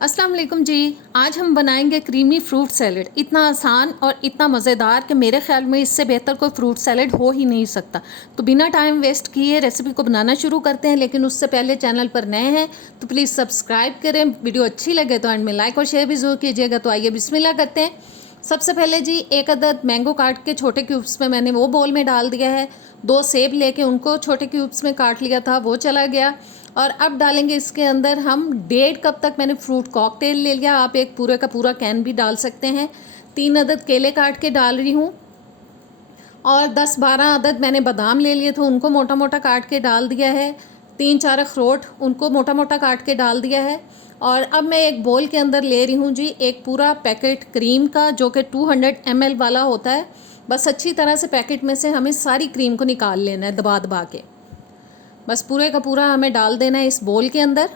अस्सलाम वालेकुम जी। आज हम बनाएंगे क्रीमी फ्रूट सैलड। इतना आसान और इतना मज़ेदार कि मेरे ख्याल में इससे बेहतर कोई फ्रूट सैलड हो ही नहीं सकता। तो बिना टाइम वेस्ट किए रेसिपी को बनाना शुरू करते हैं। लेकिन उससे पहले चैनल पर नए हैं तो प्लीज़ सब्सक्राइब करें। वीडियो अच्छी लगे तो एंड में लाइक और शेयर भी ज़रूर कीजिएगा। तो आइए बिस्मिल्लाह करते हैं। सबसे पहले जी एक अदद मैंगो काट के छोटे क्यूब्स में मैंने वो बोल में डाल दिया है। 2 सेब लेके उनको छोटे क्यूब्स में काट लिया था, वो चला गया। और अब डालेंगे इसके अंदर हम 1.5 कप तक मैंने फ्रूट कॉकटेल ले लिया। आप एक पूरे का पूरा कैन भी डाल सकते हैं। 3 अदद केले काट के डाल रही हूँ और 10-12 अदद मैंने बादाम ले लिए थे, उनको मोटा मोटा काट के डाल दिया है। 3-4 अखरोट उनको मोटा मोटा काट के डाल दिया है। और अब मैं एक बोल के अंदर ले रही हूँ जी एक पूरा पैकेट क्रीम का, जो कि 200 ml वाला होता है। बस अच्छी तरह से पैकेट में से हमें सारी क्रीम को निकाल लेना है दबा दबा के। बस पूरे का पूरा हमें डाल देना है इस बोल के अंदर।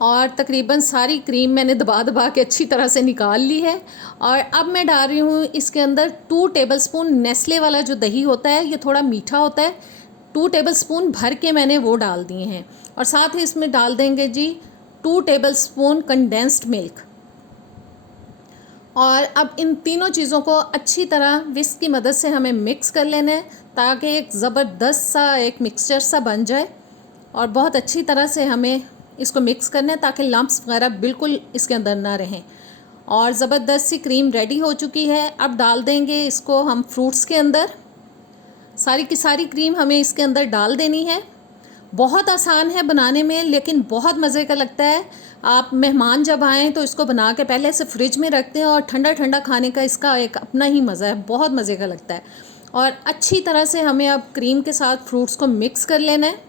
और तकरीबन सारी क्रीम मैंने दबा दबा के अच्छी तरह से निकाल ली है। और अब मैं डाल रही हूँ इसके अंदर 2 टेबलस्पून नेस्ले वाला जो दही होता है, ये थोड़ा मीठा होता है। 2 टेबलस्पून भर के मैंने वो डाल दिए हैं। और साथ ही इसमें डाल देंगे जी 2 टेबलस्पून कंडेंस्ड मिल्क। और अब इन तीनों चीज़ों को अच्छी तरह विस्क की मदद से हमें मिक्स कर लेना है, ताकि एक ज़बरदस्त सा एक मिक्सचर सा बन जाए। और बहुत अच्छी तरह से हमें इसको मिक्स करना है ताकि लम्प्स वगैरह बिल्कुल इसके अंदर ना रहें। और ज़बरदस्त सी क्रीम रेडी हो चुकी है। अब डाल देंगे इसको हम फ्रूट्स के अंदर। सारी की सारी क्रीम हमें इसके अंदर डाल देनी है। बहुत आसान है बनाने में, लेकिन बहुत मज़े का लगता है। आप मेहमान जब आएँ तो इसको बना के पहले से फ्रिज में रखते हैं और ठंडा ठंडा खाने का इसका एक अपना ही मज़ा है, बहुत मज़े का लगता है। और अच्छी तरह से हमें अब क्रीम के साथ फ्रूट्स को मिक्स कर लेना है।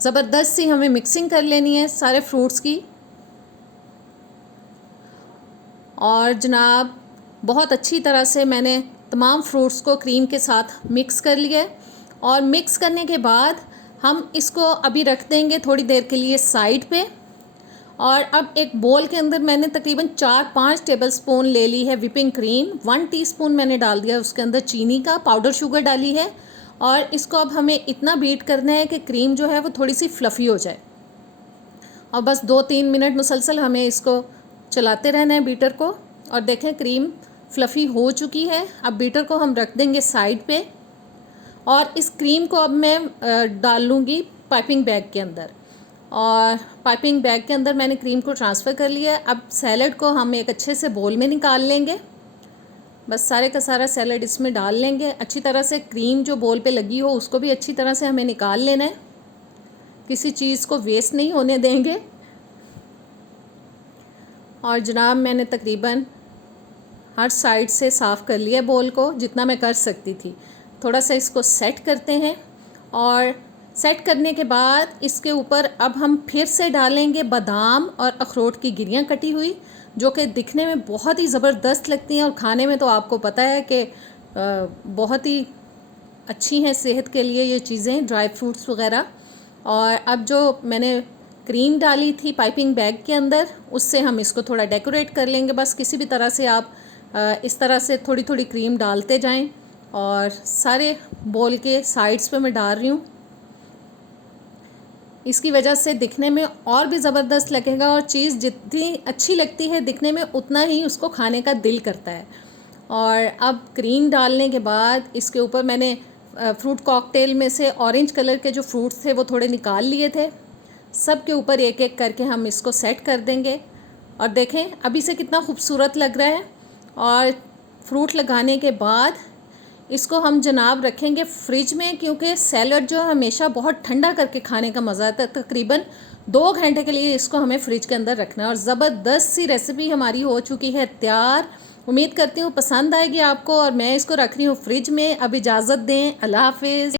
ज़बरदस्त सी हमें मिक्सिंग कर लेनी है सारे फ्रूट्स की। और जनाब बहुत अच्छी तरह से मैंने तमाम फ्रूट्स को क्रीम के साथ मिक्स कर लिया है। और मिक्स करने के बाद हम इसको अभी रख देंगे थोड़ी देर के लिए साइड पे। और अब एक बोल के अंदर मैंने तकरीबन 4-5 टेबलस्पून ले ली है विपिंग क्रीम। 1 टीस्पून मैंने डाल दिया उसके अंदर चीनी का पाउडर, शुगर डाली है। और इसको अब हमें इतना बीट करना है कि क्रीम जो है वो थोड़ी सी फ्लफ़ी हो जाए। और बस 2-3 मिनट मुसलसल हमें इसको चलाते रहना है बीटर को। और देखें क्रीम फ्लफ़ी हो चुकी है। अब बीटर को हम रख देंगे साइड पे। और इस क्रीम को अब मैं डाल लूँगी पाइपिंग बैग के अंदर। और पाइपिंग बैग के अंदर मैंने क्रीम को ट्रांसफ़र कर लिया है। अब सैलड को हम एक अच्छे से बोल में निकाल लेंगे। बस सारे का सारा सैलड इसमें डाल लेंगे। अच्छी तरह से क्रीम जो बोल पे लगी हो उसको भी अच्छी तरह से हमें निकाल लेना है, किसी चीज़ को वेस्ट नहीं होने देंगे। और जनाब मैंने तकरीबन हर साइड से साफ़ कर लिया बोल को जितना मैं कर सकती थी। थोड़ा सा इसको सेट करते हैं। और सेट करने के बाद इसके ऊपर अब हम फिर से डालेंगे बादाम और अखरोट की गिरियाँ कटी हुई, जो कि दिखने में बहुत ही ज़बरदस्त लगती हैं और खाने में तो आपको पता है कि बहुत ही अच्छी हैं सेहत के लिए ये चीज़ें, ड्राई फ्रूट्स वगैरह। और अब जो मैंने क्रीम डाली थी पाइपिंग बैग के अंदर, उससे हम इसको थोड़ा डेकोरेट कर लेंगे। बस किसी भी तरह से आप इस तरह से थोड़ी थोड़ी क्रीम डालते जाएं। और सारे बोल के साइड्स पे मैं डाल रही हूँ। इसकी वजह से दिखने में और भी ज़बरदस्त लगेगा। और चीज़ जितनी अच्छी लगती है दिखने में, उतना ही उसको खाने का दिल करता है। और अब क्रीम डालने के बाद इसके ऊपर मैंने फ्रूट कॉकटेल में से ऑरेंज कलर के जो फ्रूट्स थे वो थोड़े निकाल लिए थे। सब के ऊपर एक एक करके हम इसको सेट कर देंगे। और देखें अभी से कितना खूबसूरत लग रहा है। और फ्रूट लगाने के बाद इसको हम जनाब रखेंगे फ्रिज में, क्योंकि सैलड जो हमेशा बहुत ठंडा करके खाने का मज़ा आता है। तकरीबन 2 घंटे के लिए इसको हमें फ्रिज के अंदर रखना है। और ज़बरदस्त सी रेसिपी हमारी हो चुकी है तैयार। उम्मीद करती हूँ पसंद आएगी आपको। और मैं इसको रख रही हूँ फ्रिज में। अब इजाज़त दें, अल्लाह हाफिज़।